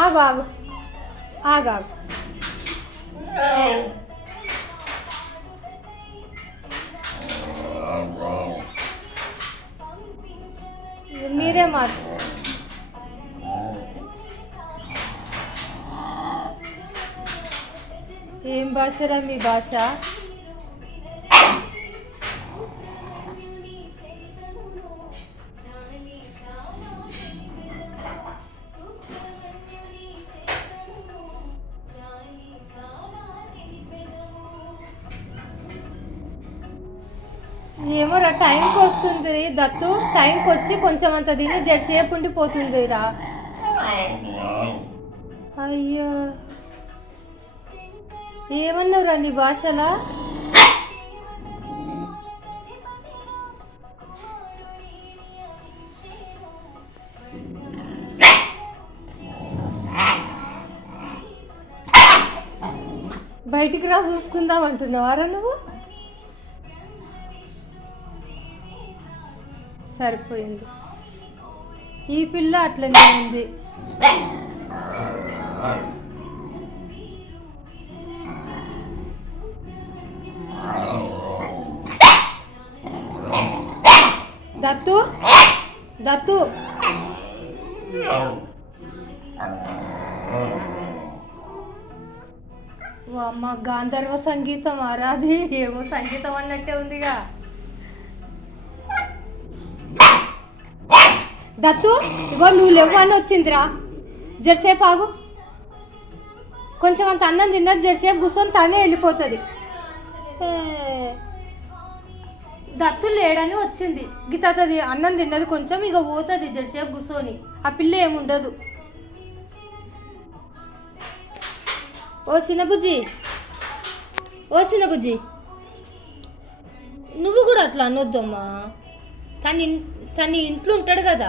ఆగు ఆగు ఆగు ఆగు. మీరే మాట. ఏం భాషరా మీ భాష? ఏమోరా టైంకి వస్తుంది దత్తు, టైంకి వచ్చి కొంచెం అంత తిని జరసేపు ఉండిపోతుంది రా. అయ్యో ఏమన్నావురా నీ భాషలా? బయటికి రా చూసుకుందాం అంటున్నావారా నువ్వు? సరిపోయింది. ఈ పిల్ల అట్లనే ఉంది. దత్తు దత్తు అమ్మ గాంధర్వ సంగీతం ఆరాది, ఏమో సంగీతం అన్నట్టే ఉందిగా. దత్తు ఇగో నువ్వు లేవు అని వచ్చిందిరా, జరసేపు ఆగు. కొంచెం అంత అన్నం తిన్నది, జరసేపు కూర్చొని తానే వెళ్ళిపోతుంది. దత్తు లేడని వచ్చింది, గితది అన్నం తిన్నది కొంచెం, ఇక పోతుంది జరసేపు కూర్చొని. ఆ పిల్ల ఏముండదు. ఓ చిన్నబుజ్జి, ఓ చిన్నబుజ్జి, నువ్వు కూడా అట్లా అనొద్దమ్మా. తను ఇంట్లో ఉంటాడు కదా.